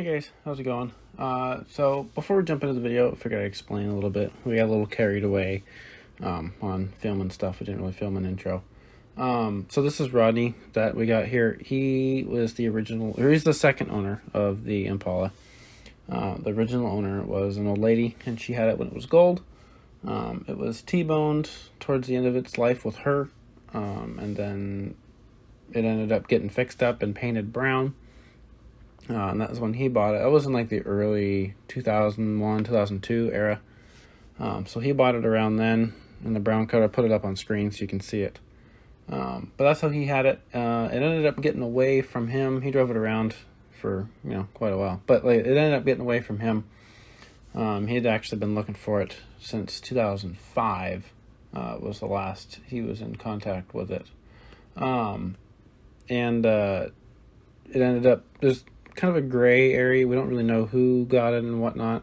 Hey guys, how's it going? So before we jump into the video, I figured I'd explain a little bit. We got a little carried away on filming stuff. We didn't really film an intro. So this is Rodney that we got here. He was the original, or he's the second owner of the Impala. The original owner was an old lady, and she had it when it was gold. It was T-boned towards the end of its life with her, and then it ended up getting fixed up and painted brown. And that was when he bought it. It was in like the early 2001, 2002 era. So he bought it around then in the brown color. I put it up on screen so you can see it. But that's how he had it. It ended up getting away from him. He drove it around for, quite a while. But it ended up getting away from him. He had actually been looking for it since 2005 was the last he was in contact with it. It ended up, there's kind of a gray area. We don't really know who got it and whatnot.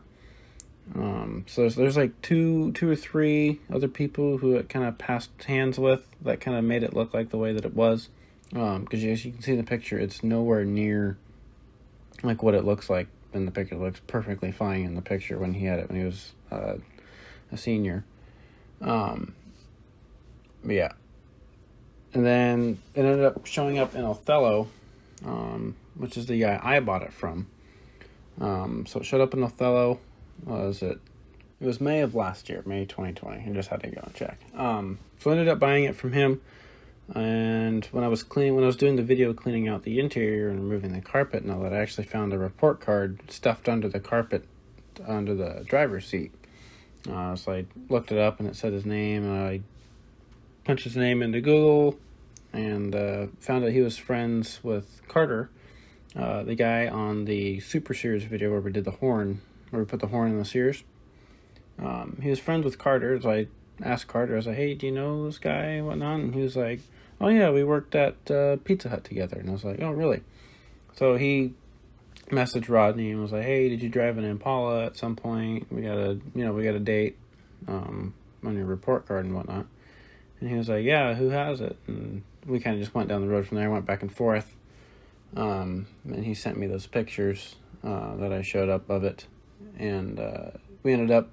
So there's like two or three other people who it kind of passed hands with that kind of made it look like the way that it was. Because as you can see in the picture, it's nowhere near like what it looks like in the picture. It looks perfectly fine in the picture when he had it when he was a senior. But yeah. And then it ended up showing up in Othello, which is the guy I bought it from. So it showed up in Othello. It was May of last year, May 2020. I just had to go and check. So I ended up buying it from him. And when I was doing the video cleaning out the interior and removing the carpet and all that, I actually found a report card stuffed under the carpet, under the driver's seat. So I looked it up and it said his name, and I punched his name into Google and found out he was friends with Carter, the guy on the Super Series video where we did the horn, where we put the horn in the Sears. He was friends with Carter, so I asked Carter, I was like, hey, do you know this guy and whatnot? And he was like, oh yeah, we worked at Pizza Hut together. And I was like, oh really? So he messaged Rodney and was like, hey, did you drive an Impala at some point? We got a date on your report card and whatnot. And he was like, yeah, who has it? And we kind of just went down the road from there, went back and forth. And he sent me those pictures that I showed up of it. And we ended up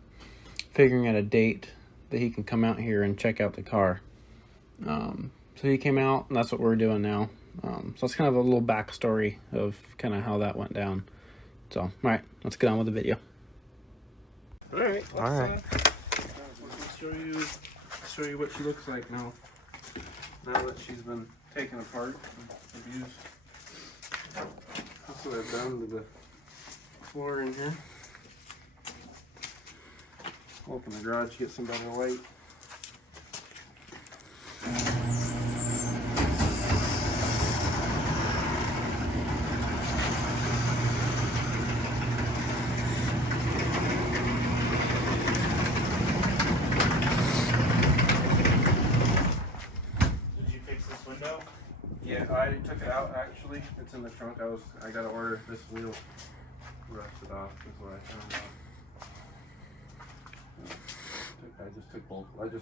figuring out a date that he can come out here and check out the car. So he came out, and that's what we're doing now. So it's kind of a little backstory of kind of how that went down. So, all right, let's get on with the video. All right. Let's show you what she looks like now that she's been taken apart and abused. That's what I've done to the floor in here. Open the garage, get some better light. Yeah, I took it out actually. It's in the trunk. I gotta order this wheel rusted off is what I found out. I just took both of these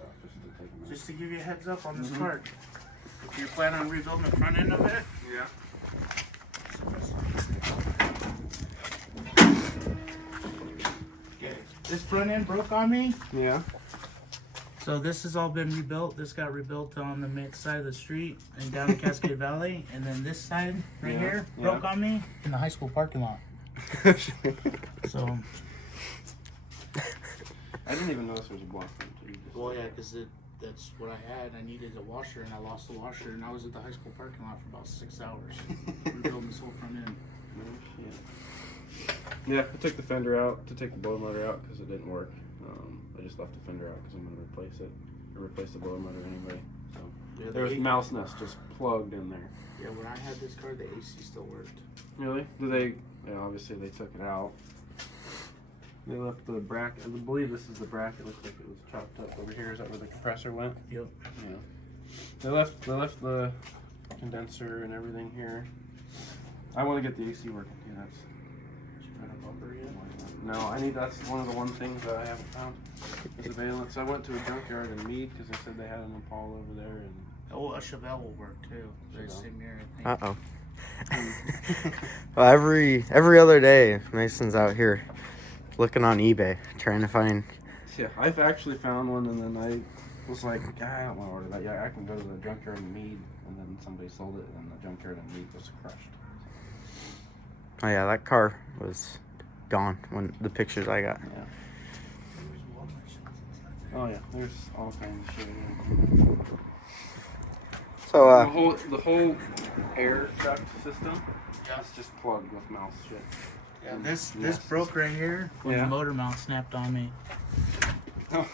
off just to take them out. Just to give you a heads up on this cart. If you're planning on rebuilding the front end of it. Yeah. Okay. This front end broke on me. Yeah. So this has all been rebuilt. This got rebuilt on the mid side of the street and down in Cascade Valley. And then this side right here broke on me in the high school parking lot. So I didn't even notice there was a block front. well, yeah, because that's what I had. I needed a washer and I lost the washer, and I was at the high school parking lot for about 6 hours rebuilding this whole front end. Yeah, I took the fender out to take the blow motor out because it didn't work. I just left the fender out because I'm going to replace it. I replaced the blow motor anyway. So Yeah, there was mouse nest just plugged in there. Yeah, when I had this car, the AC still worked. Really? Yeah, obviously they took it out. They left the bracket. I believe this is the bracket. Looks like it was chopped up over here. Is that where the compressor went? Yep. Yeah. They left the condenser and everything here. I want to get the AC working too. That's. Did you find a bumper yet? No, that's one of the things that I haven't found is a valence. I went to a junkyard in Meade because they said they had an Impala over there. And Oh, a Chevelle will work too. Very same mirror, I think. Uh-oh. Well, every other day, Mason's out here looking on eBay, trying to find. Yeah, I've actually found one, and then I was like, I don't want to order that. Yeah, I can go to the junkyard and Mead, and then somebody sold it, and the junkyard and Mead was crushed. Oh yeah, that car was gone when the pictures I got. Yeah. Oh yeah, there's all kinds of shit. So The whole air duct system, it's just plugged with mouse shit. Yeah, this broke right here when the motor mount snapped on me. Oh.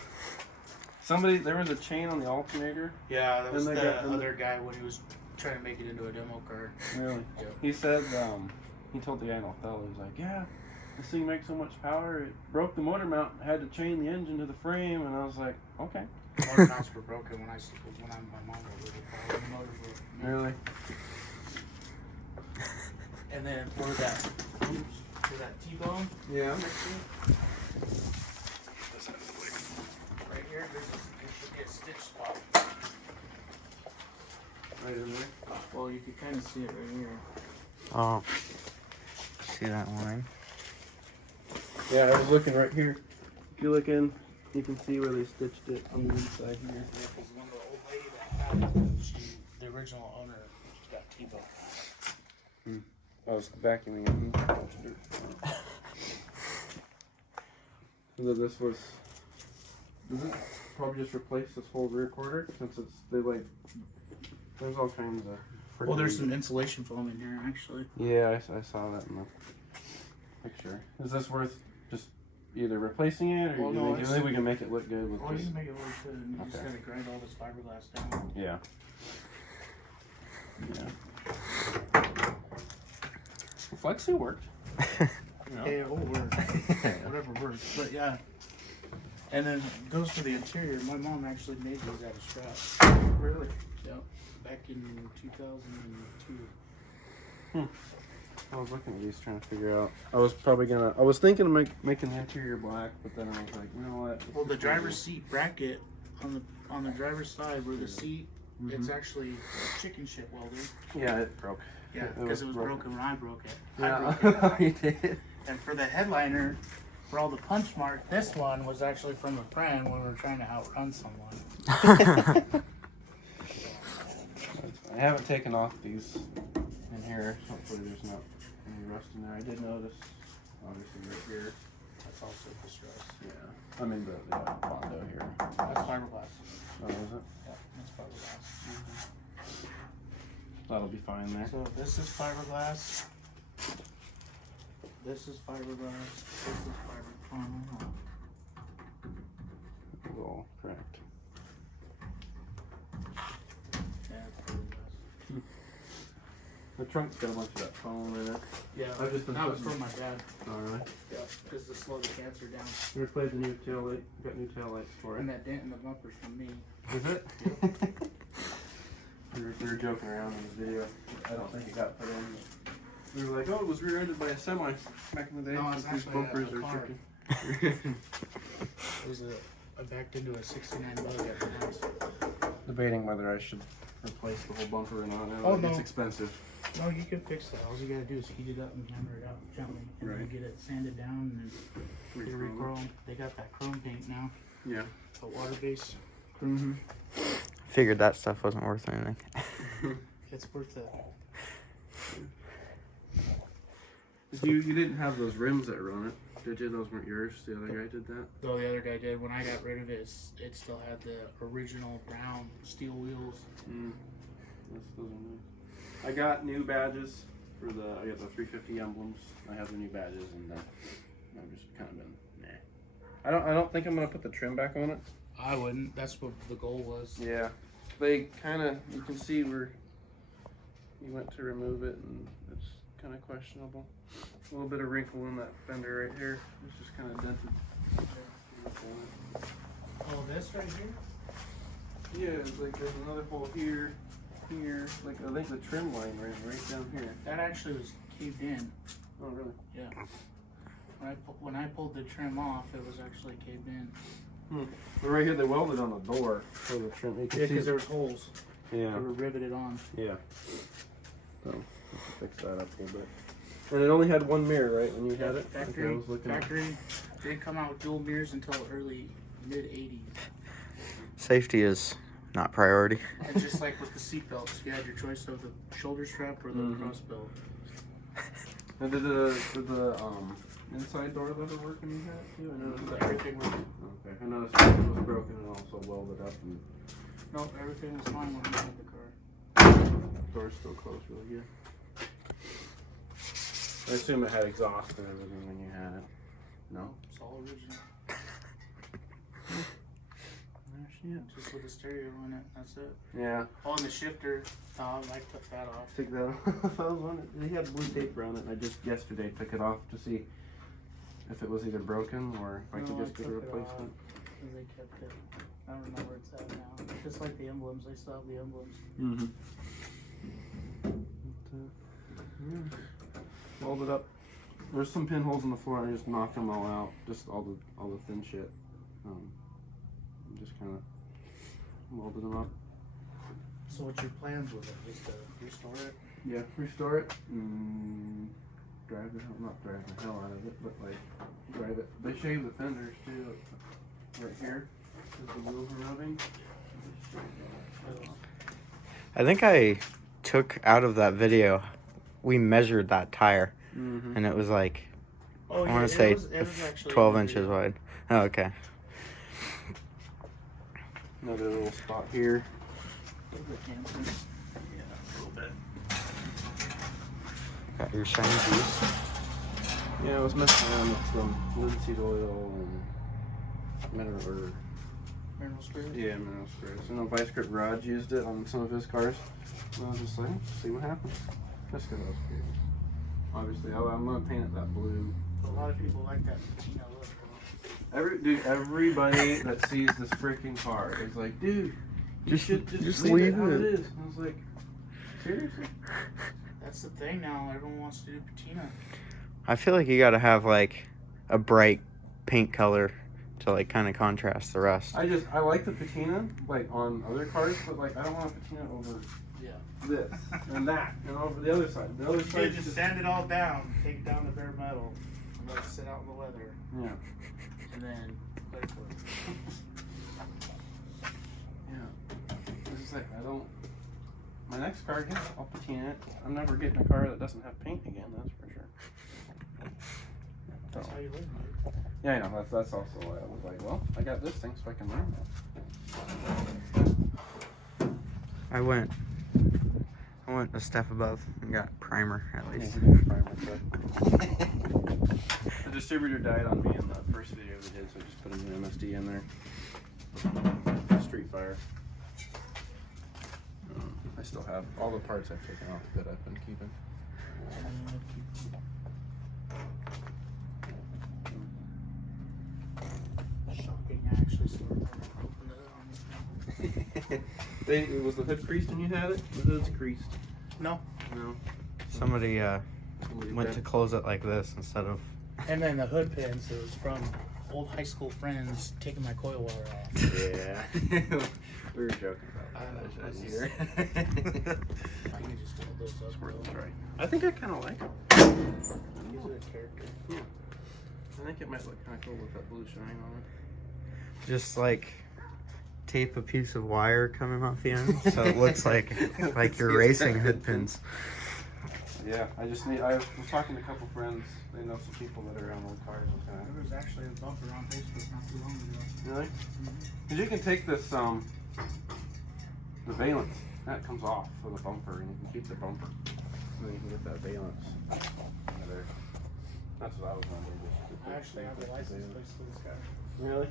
There was a chain on the alternator. Yeah, that was the other guy when he was trying to make it into a demo car. Really? Yep. He said, he told the guy in Othello, he was like, yeah, this thing makes so much power, it broke the motor mount, had to chain the engine to the frame, and I was like, okay. The motor mounts were broken when my mom was little. The motor broke. Really? And then for that T-bone. Yeah. Right here, there should be a stitch spot. Right in there? Well, you can kind of see it right here. oh, see that line? Yeah, I was looking right here. If you look in, you can see where they stitched it on the inside here. Yeah, because one of the old lady that had it, the original owner, she got T-bone. I was vacuuming it. So this was. Does it probably just replace this whole rear quarter since there's all kinds of. Well, there's some insulation foam in here actually. Yeah, I saw that in the picture. Is this worth just either replacing it or you think we can make it look good with You this? can make it look good. You just gotta grind all this fiberglass down. Yeah. Yeah. Flexi worked. Yeah, it will work. Whatever works. But yeah. And then goes for the interior. My mom actually made these out of straps. Really? Yep. Back in 2002. I was looking at these trying to figure out. I was thinking of making the interior black, but then I was like, you know what? Well, the driver's seat bracket on the driver's side where the seat, it's actually chicken shit welded. Yeah, it broke. Yeah, because it was broken when I broke it. Yeah. I broke it. You did. And for the headliner, for all the punch marks, this one was actually from a friend when we were trying to outrun someone. I haven't taken off these in here. Hopefully there's not any rust in there. I did notice, obviously, right here. That's also distress. Yeah. I mean, the Bondo here. That's fiberglass. Oh, is it? Yeah, that's fiberglass. That'll be fine there. So this is fiberglass. This is fiberglass. This is fiberglass. It's all cracked. Yeah, it's fiberglass. The trunk's got a bunch of that foam in it. Yeah, I've just been that was putting- from my dad. Oh, really? Yeah, because to slow the cancer down. We replaced the new tail light. Got new tail lights for it. And that dent in the bumper's from me. Is it? we were joking around in the video. I don't think it got put in. We were like, oh, it was rear-ended by a semi back in the day. No, it's These actually bumpers a are car. tricky. It was I backed into a 69 bug at the house. Debating whether I should replace the whole bumper or not. Oh, It's no. expensive. No, you can fix that. All you gotta do is heat it up and hammer it out gently. And then Right. get it sanded down and then get it re-chromed. They got that chrome paint now. Yeah. The water base. Mm-hmm. Figured that stuff wasn't worth anything. It's worth it. You didn't have those rims that were on it, did you? Those weren't yours. The other guy did that. Though the other guy did. When I got rid of it, it still had the original brown steel wheels. Those are nice. I got new badges for I got the 350 emblems. I have the new badges, and I've just kind of been I don't think I'm gonna put the trim back on it. I wouldn't. That's what the goal was. Yeah, they kind of, you can see where you went to remove it, and it's kind of questionable. A little bit of wrinkle in that fender right here. It's just kind of dented. Oh, this right here? Yeah, it's like there's another hole here, here. Like I think the trim line ran right down here. That actually was caved in. Oh, really? Yeah. When I pulled the trim off, it was actually caved in. But right here, they welded on the door for the trim. You can Yeah, see because there was holes. Yeah. They were riveted on. Yeah. So Fix that up a little bit. And it only had one mirror, right? When you had it? Factory, Okay, I was looking at- factory didn't come out with dual mirrors until early mid-'80s. Safety is not priority. And just like with the seatbelts, you had your choice of the shoulder strap or the cross belt. And did the inside door lever work when you had it too? I noticed that. Everything was, Okay, I noticed it was broken and also welded up, and no, everything was fine when we had the car. the door's still closed really good. I assume it had exhaust and everything when you had it. No? It's all original. Yeah. Just with the stereo in it, that's it. Yeah. Oh, and the shifter, I took that off. Take that off. I was wondering. He had blue tape around it, and I just yesterday took it off to see if it was either broken or if I could just get a replacement. Because they kept it. I don't know where it's at now. Just like the emblems, they still have the emblems. Mm-hmm. Welded up. There's some pinholes in the floor. I just knocked them all out. Just all the thin shit. Just kind of welded them up. So what's your plans with it? Just to restore it? Yeah, restore it. Drive the hell, not drive the hell out of it, but like drive it. They shave the fenders too, right here, because the wheels are rubbing. I think I took out of that video, we measured that tire, and it was like, Oh, I want to say it was actually 12 in the inches video. wide. Oh, okay. Another little spot here. A little bit hampered. Yeah, a little bit. Got your shiny juice. Yeah, I was messing around with some linseed oil and mineral Spirit? Yeah, mineral spirits. I know Vice Grip Rod used it on some of his cars. And I was just like, see what happens. Just because I was curious. Obviously, I'm going to paint it that blue. A lot of people like that patina look. Everybody that sees this freaking car is like, dude, you should just leave it how it is. And I was like, seriously? That's the thing now. Everyone wants to do patina. I feel like you gotta have like a bright paint color to like kind of contrast the rest. I like the patina like on other cars, but like I don't want a patina over this and that and over the other side. The other You side just sand it all down, take down the bare metal, and let it sit out in the weather, yeah. and then clear coat. Yeah. It's just like I don't. My next car, yeah, I'll patina it. I'm never getting a car that doesn't have paint again. That's for sure. That's how you live, dude. Yeah, I know. That's also why I was like, well, I got this thing, so I can learn that. I went a step above and got primer at least. The distributor died on me in the first video we did, so I just put a new MSD in there. Street Fire. I still have all the parts I've taken off that I've been keeping. Shocking, I actually started opening it on this thing. Was the hood creased when you had it? The hood's creased. No. No. Somebody went to close it like this instead of. And then the hood pins, it was from old high school friends taking my coil wire off. Yeah. We were joking about that. I This know. year. I can just hold those up. Squirrel's though. right. I think I kind of like them. These are the character. Yeah. I think it might look kind of cool with that blue shine on it. Just like tape a piece of wire coming off the end, so it looks like you're racing hood pins. Yeah, I was talking to a couple friends. They know some people that are around old cars and kind There was actually a bumper on Facebook not too long ago. of. Really? Because you can take this the valence that comes off of the bumper, and you can keep the bumper, and then you can get that valence. There. That's what I was wondering. I actually have the license plate for this guy. Really?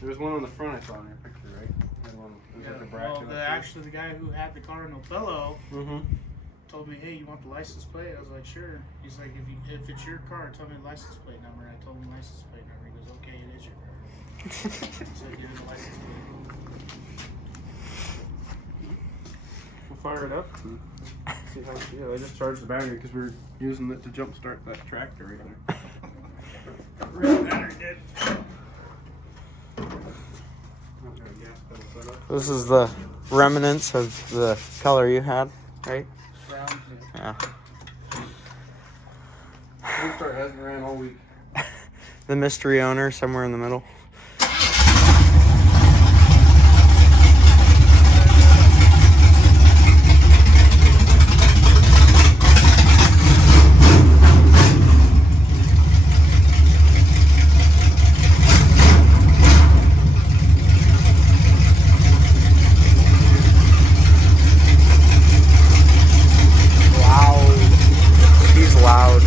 There was one on the front I saw in your picture, right? There was like a bracket. Well, actually, the guy who had the car in Othello Mm-hmm. told me, "Hey, you want the license plate?" I was like, "Sure." He's like, "If it's your car, tell me the license plate number." I told him the license plate number. He goes, "Okay, it is your car." So I gave him the license plate. We'll fire it up and see how. Yeah, I just charged the battery because we were using it to jump start that tractor right there. Real battery did. This is the remnants of the color you had, right? Brown. Yeah. Restart hasn't ran all week. The mystery owner somewhere in the middle. He's loud.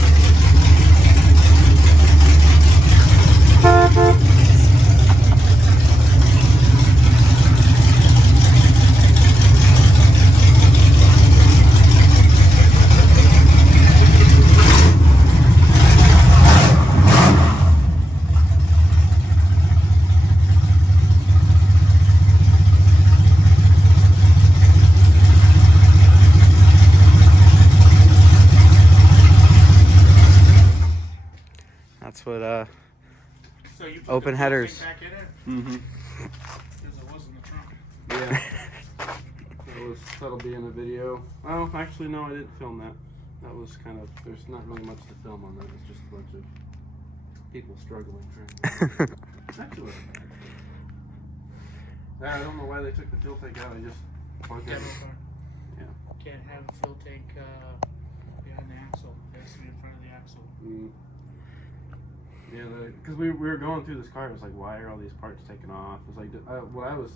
That's what So you put Open the headers. Back in it? Mm-hmm. Because it was in the trunk. Yeah. That'll be in the video. Oh, actually, no, I didn't film that. That was kind of, there's not really much to film on that. It's just a bunch of people struggling. Actually, wasn't bad. Yeah, I don't know why they took the fuel tank out. I just plugged it. Demo car. Yeah. Can't have a fuel tank behind the axle. It has to be in front of the axle. Mm. Yeah, because we were going through this car. It was like, why are all these parts taken off? It's like, what I was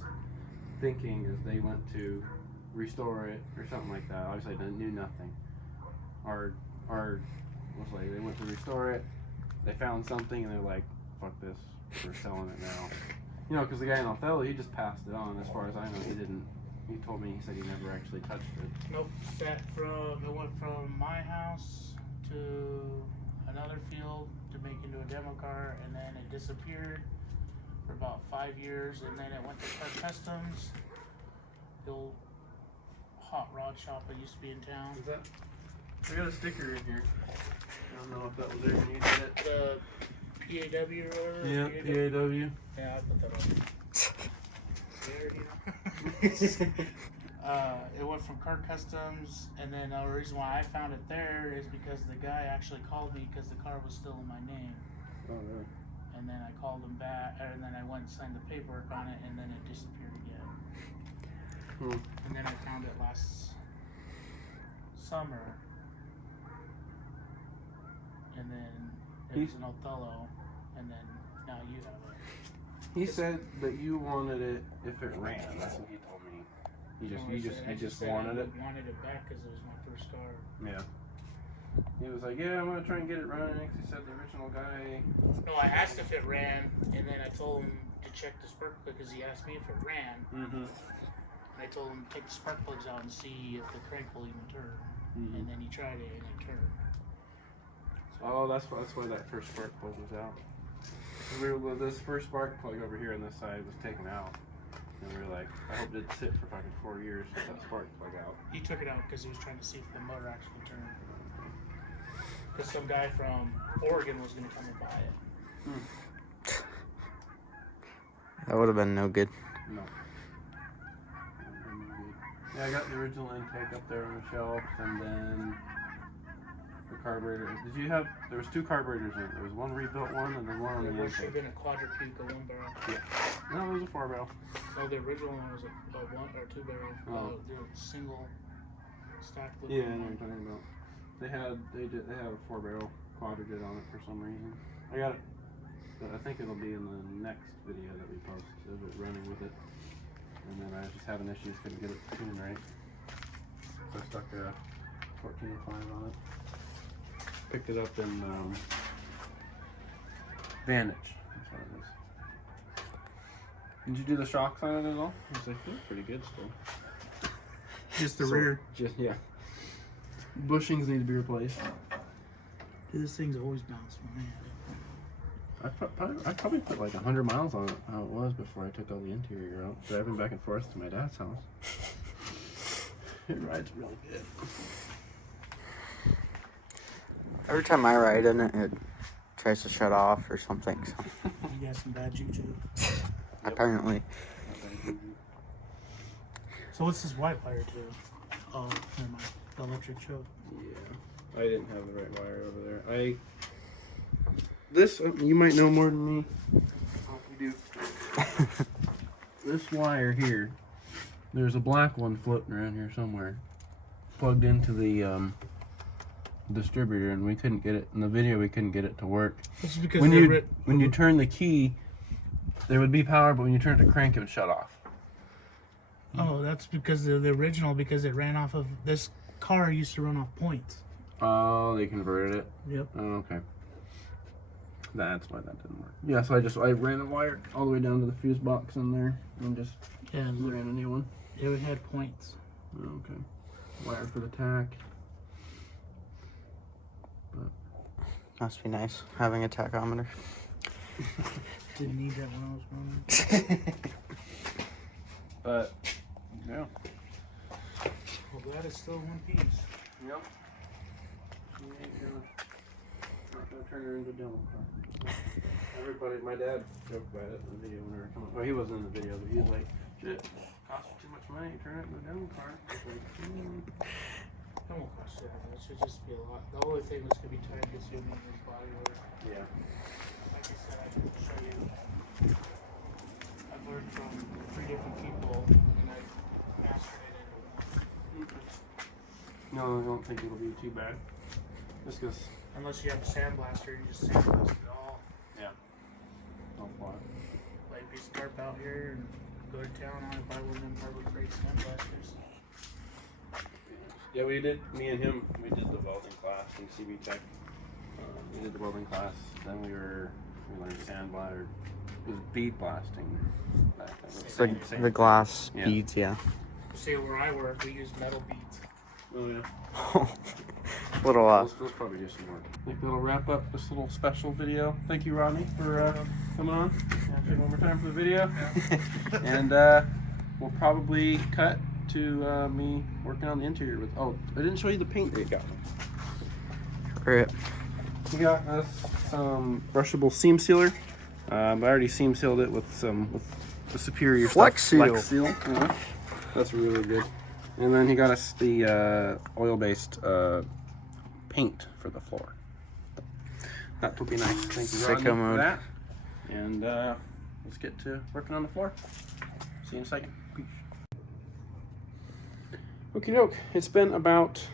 thinking is they went to restore it or something like that. Obviously, they knew nothing. Or was like they went to restore it. They found something and they're like, fuck this, we're selling it now. You know, because the guy in Othello, he just passed it on. As far as I know, he didn't. He told me, he said he never actually touched it. Nope. It went from my house to another field to make into a demo car, and then it disappeared for about 5 years, and then it went to Car Customs, the old hot rod shop that used to be in town. Is that? I got a sticker in here. I don't know if that was there when you did it. The PAW or whatever? Yeah, PAW. Yeah, I put that on. There, you know. It went from Car Customs, and then the reason why I found it there is because the guy actually called me because the car was still in my name. Oh, really? And then I called him back, and then I went and signed the paperwork on it, and then it disappeared again. And then I found it last summer, and then it was in Othello, and then now you have it. He said that you wanted it if it ran. That's what he told me. You just said wanted it. I wanted it back because it was my first car. Yeah. He was like, yeah, I'm gonna try and get it running. 'Cause he said the original guy. No, I asked if it ran, and then I told him to check the spark plug because he asked me if it ran. Mm-hmm. And I told him to take the spark plugs out and see if the crank will even turn. Mm-hmm. And then he tried it and it turned. So, Oh, that's why that first spark plug was out. This first spark plug over here on this side was taken out. And we were like, I hope it sit for fucking 4 years with that spark plug out. he took it out because he was trying to see if the motor actually turned. Because some guy from Oregon was going to come and buy it. That would have been no good. No. Yeah, I got the original intake up there on the shelf, and then the carburetor. Did you have? There was 2 carburetors in it. There was one rebuilt one, and then one on the There should have intake. been a quadrupede, a 1-barrel. No, it was a 4-barrel. No, the original one was a 1 or 2-barrel. Oh. The single stacked with Yeah, I know what you're talking about. They had a 4-barrel quadrupede on it for some reason. I got it, but I think it'll be in the next video that we post of it running with it. And then I was just having issues, couldn't get it tuned right. So I stuck a 14.5 on it. Picked it up in Vantage. That's what it is. Did you do the shocks on it at all? Because they feel pretty good still. Just the rear. Just, yeah. Bushings need to be replaced. This thing's always bounced when I had it. I probably put like 100 miles on it, how it was before I took all the interior out. Driving back and forth to my dad's house. It rides really good. Every time I ride in it, it tries to shut off or something. So You got some bad juju. apparently, So what's this white wire to? Oh, never mind. The electric choke. Yeah, I didn't have the right wire over there. This you might know more than me. Oh, you do. This wire here, there's a black one floating around here somewhere, plugged into the distributor, and we couldn't get it in the video. We couldn't get it to work. This is because When you turn the key, there would be power, but when you turn it to crank, it would shut off. Oh, that's because of the original, because it ran off of, this car used to run off points. Oh, they converted it? Yep. Oh, okay. That's why that didn't work. Yeah, so I ran a wire all the way down to the fuse box in there and just And ran a new one. it had points. Okay. Wire for the tack. Must be nice having a tachometer. Didn't need that when I was running. But, yeah. Well, glad it's still one piece. Yep. Not gonna turn her into a demo car. Everybody, my dad joked about it in the video when we were coming. Well, he wasn't in the video, but he was like, "Shit, costs too much money. Turn it into a demo car." I was like, It won't cost you that much. It should just be a lot. The only thing that's going to be time consuming is body work. Yeah. Like I said, I can show you. I've learned from 3 different people, and I mastered it into one. No, I don't think it'll be too bad. Just because. Unless you have a sandblaster, you just sandblast it all. Yeah. Don't fly. Like we start out here and go to town on it, buy one of them Harbor Freight sandblasters. Yeah, we did. Me and him, we did the welding class in CB Tech. We did the welding class. Then we learned sandblaster. It was bead blasting. The glass Yeah. beads, yeah. See, where I work, we use metal beads. Oh yeah. Little Let's probably do some more. I think that'll wrap up this little special video. Thank you, Rodney, for coming on. One more time for the video. And we'll probably cut to me working on the interior with. Oh, I didn't show you the paint that you got. Great. We got us some brushable seam sealer. I already seam sealed it with the superior Flex stuff. Seal. Flex Seal. Yeah. That's really good. And then he got us the oil-based paint for the floor. That will be nice. Thank you, Rodney, Sicko for mode. that. And let's get to working on the floor. See you in a second. Peace. Okie doke. It's been about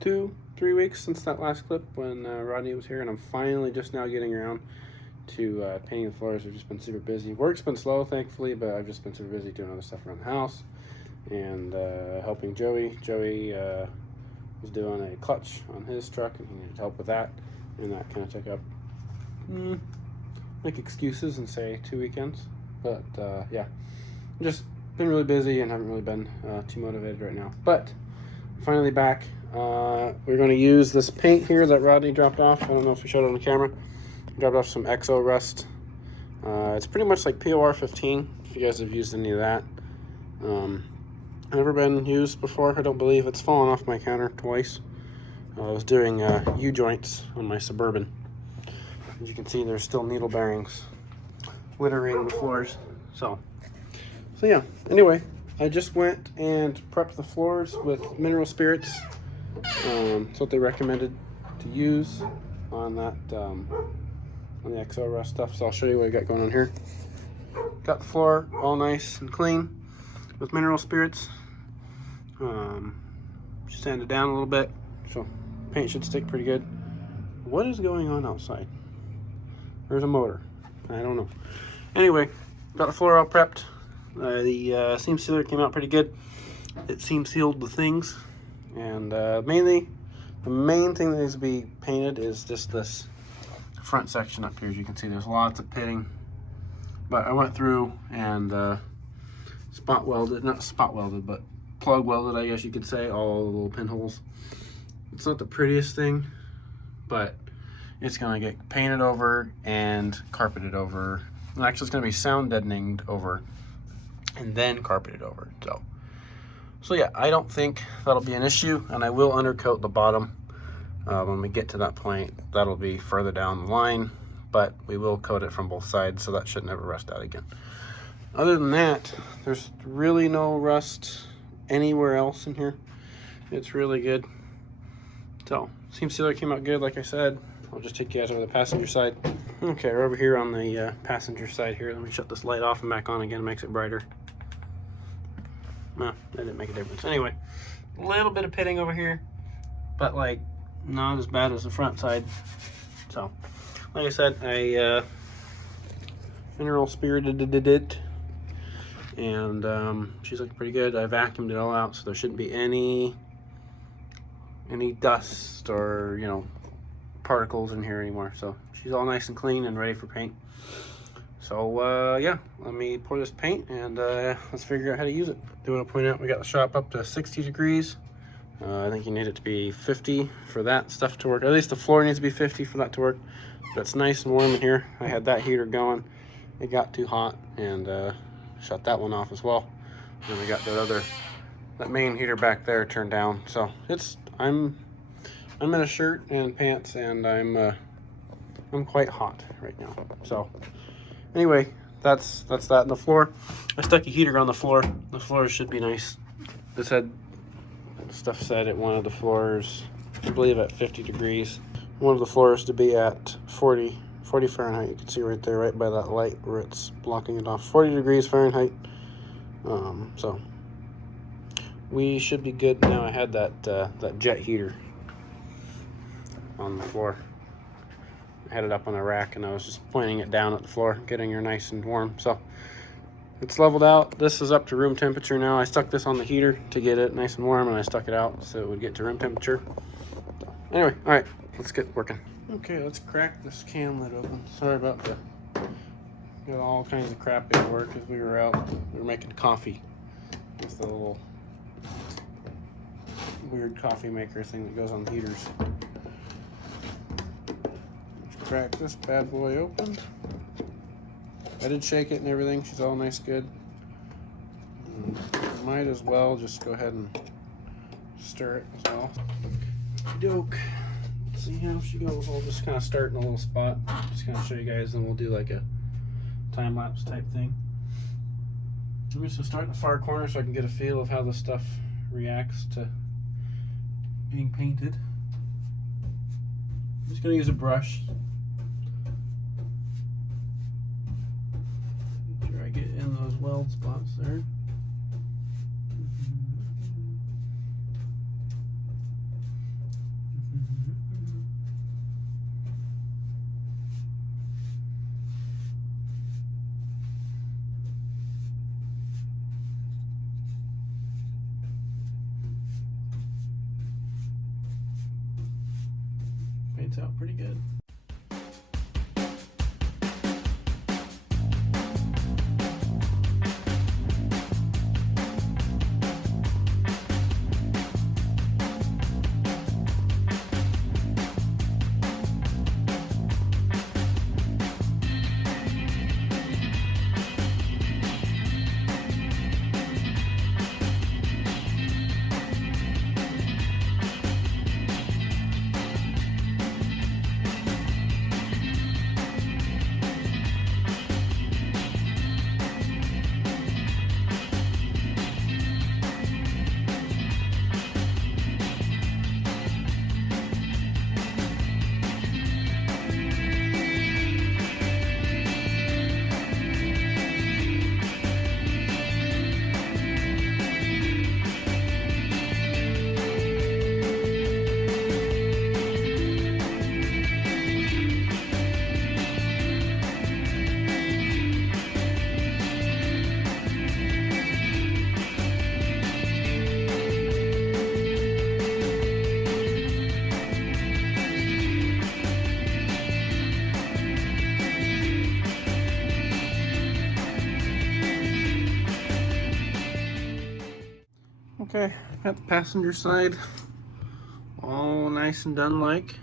2-3 weeks since that last clip when Rodney was here, and I'm finally just now getting around to painting the floors. I've just been super busy. Work's been slow, thankfully, but I've just been super busy doing other stuff around the house and helping Joey. Joey was doing a clutch on his truck, and he needed help with that, and that kind of took up, make excuses and say 2 weekends, but yeah, just been really busy and haven't really been too motivated right now, but finally back. We're going to use this paint here that Rodney dropped off. I don't know if we showed it on the camera. He dropped off some Exo Rust. It's pretty much like POR 15, if you guys have used any of that. Never been used before, I don't believe. It's fallen off my counter twice. I was doing U-joints on my Suburban. As you can see, there's still needle bearings littering the floors. So yeah, anyway, I just went and prepped the floors with mineral spirits. That's what they recommended to use on that on the XO Rust stuff. So I'll show you what I got going on here. Got the floor all nice and clean with mineral spirits. Just sand it down a little bit, so paint should stick pretty good. What is going on outside? There's a motor. I don't know. Anyway, got the floor all prepped. The seam sealer came out pretty good. It seam sealed the things, and mainly the main thing that needs to be painted is just this front section up here. As you can see, there's lots of pitting, but I went through and spot welded, not spot welded, but plug welded, I guess you could say, all the little pinholes. It's not the prettiest thing, but it's gonna get painted over and carpeted over. And actually, it's gonna be sound deadened over and then carpeted over. So yeah, I don't think that'll be an issue, and I will undercoat the bottom when we get to that point. That'll be further down the line, but we will coat it from both sides, so that should never rust out again. Other than that, there's really no rust anywhere else in here. It's really good. So, seems to came out good, like I said. I'll just take you guys over the passenger side. Okay, we're over here on the passenger side here. Let me shut this light off and back on again, makes it brighter. No, that didn't make a difference. Anyway, a little bit of pitting over here, but like not as bad as the front side. So, like I said, I mineral spirited it, and she's looking pretty good. I vacuumed it all out, so there shouldn't be any dust or, you know, particles in here anymore. So she's all nice and clean and ready for paint. So yeah, let me pour this paint and let's figure out how to use it. Do want to point out we got the shop up to 60 degrees. I think you need it to be 50 for that stuff to work. At least the floor needs to be 50 for that to work. But it's nice and warm in here. I had that heater going. It got too hot and shut that one off as well. And we got that main heater back there turned down. So I'm in a shirt and pants, and I'm quite hot right now. So anyway, that's that. And the floor, I stuck a heater on the floor. The floor should be nice. This had stuff said it wanted the floors, I believe, at 50 degrees. Wanted the floors to be at 40 Fahrenheit. You can see right there, right by that light where it's blocking it off. 40 degrees Fahrenheit. So we should be good now. I had that jet heater on the floor. I had it up on the rack, and I was just pointing it down at the floor, getting her nice and warm. So it's leveled out. This is up to room temperature now. I stuck this on the heater to get it nice and warm, and I stuck it out so it would get to room temperature. So anyway, all right, let's get working. Okay, let's crack this can lid open. Sorry about that. Got all kinds of crap everywhere because we were out. We were making coffee. It's the little weird coffee maker thing that goes on the heaters. Let's crack this bad boy open. I did shake it and everything. She's all nice, good. Might as well just go ahead and stir it as well. Doke. Let's see how she goes. I'll just kind of start in a little spot. Just kind of show you guys, and we'll do like a time lapse type thing. I'm just gonna start in the far corner so I can get a feel of how the stuff reacts to being painted. I'm just gonna use a brush. Make sure I get in those weld spots there. Paints out pretty good. Okay, got the passenger side all nice and done like.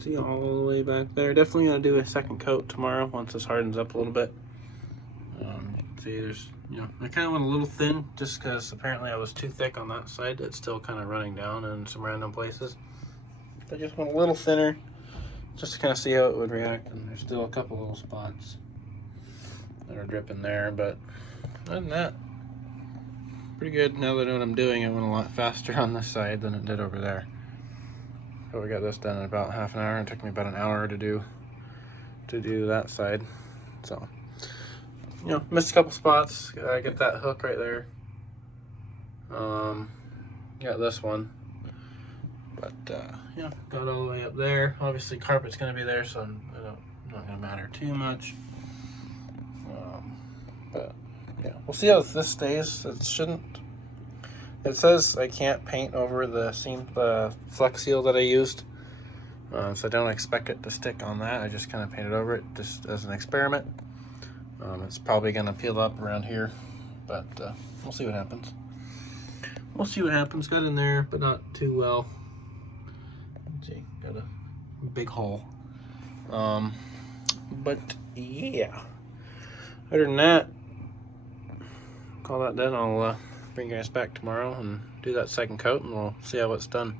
See all the way back there. Definitely gonna do a second coat tomorrow once this hardens up a little bit. See, there's, you know, I kind of went a little thin just because apparently I was too thick on that side. It's still kind of running down in some random places. I just went a little thinner just to kind of see how it would react. And there's still a couple little spots that are dripping there, but other than that, pretty good. Now that I know what I'm doing, it went a lot faster on this side than it did over there. So we got this done in about half an hour. It took me about an hour to do that side. So, you know, missed a couple spots. Get that hook right there. Got this one. But, yeah, got all the way up there. Obviously, carpet's going to be there, so not going to matter too much. But, yeah, we'll see how this stays. It shouldn't. It says I can't paint over the Flex Seal that I used. So I don't expect it to stick on that. I just kind of painted over it just as an experiment. It's probably going to peel up around here, but we'll see what happens. We'll see what happens. Got in there, but not too well. Let's see, got a big hole. But yeah, other than that, call that done. I'll bring you guys back tomorrow and do that second coat, and we'll see how it's done.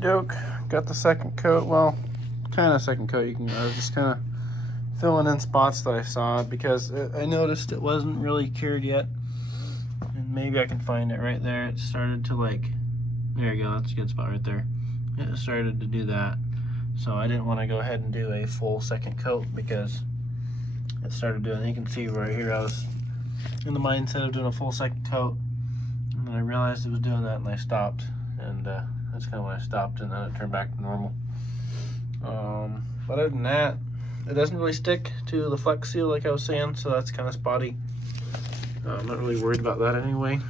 Joke, got the second coat. Well, kind of second coat. I was just kind of filling in spots that I saw because I noticed it wasn't really cured yet, and maybe I can find it right there. It started to there you go. That's a good spot right there. It started to do that, so I didn't want to go ahead and do a full second coat because it started doing. You can see right here I was in the mindset of doing a full second coat, and then I realized it was doing that, and I stopped. And that's kind of when I stopped, and then it turned back to normal. But other than that, it doesn't really stick to the Flex Seal like I was saying, so that's kind of spotty. I'm not really worried about that anyway.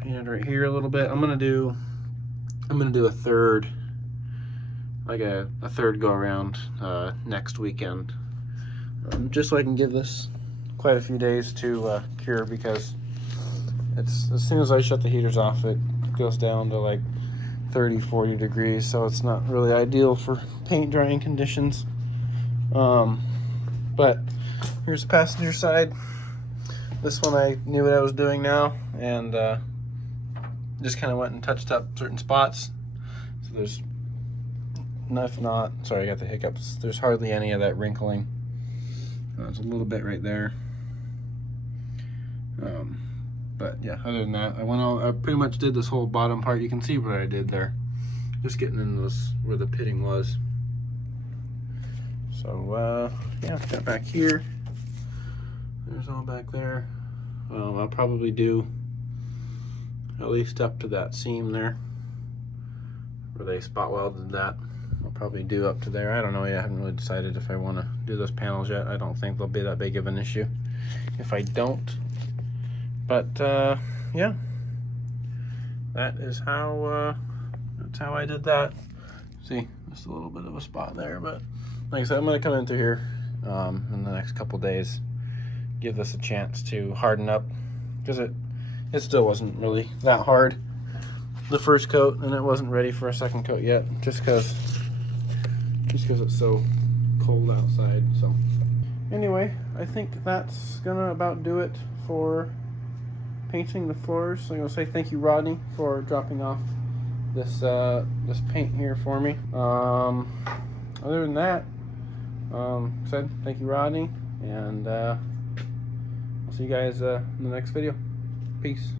Painted right here a little bit. I'm gonna do a third, like a third go around next weekend, just so I can give this quite a few days to cure, because it's as soon as I shut the heaters off, it goes down to like 30-40 degrees, so it's not really ideal for paint drying conditions. But here's the passenger side. This one I knew what I was doing now, and just kind of went and touched up certain spots. So there's sorry, I got the hiccups. There's hardly any of that wrinkling. There's a little bit right there. But yeah, other than that, I pretty much did this whole bottom part. You can see what I did there. Just getting in this where the pitting was. So yeah, got back here. There's all back there. I'll probably do at least up to that seam there where they spot welded that. I'll probably do up to there. I don't know yet. I haven't really decided if I want to do those panels yet. I don't think they'll be that big of an issue if I don't. But yeah, that is how that's how I did that. See, just a little bit of a spot there, but like I said, I'm gonna come in through here in the next couple days, give this a chance to harden up, because it still wasn't really that hard the first coat, and it wasn't ready for a second coat yet, just because it's so cold outside. So anyway, I think that's gonna about do it for painting the floors. So I'm gonna say thank you, Rodney, for dropping off this this paint here for me. Other than that, said thank you, Rodney, and I'll see you guys in the next video. Peace.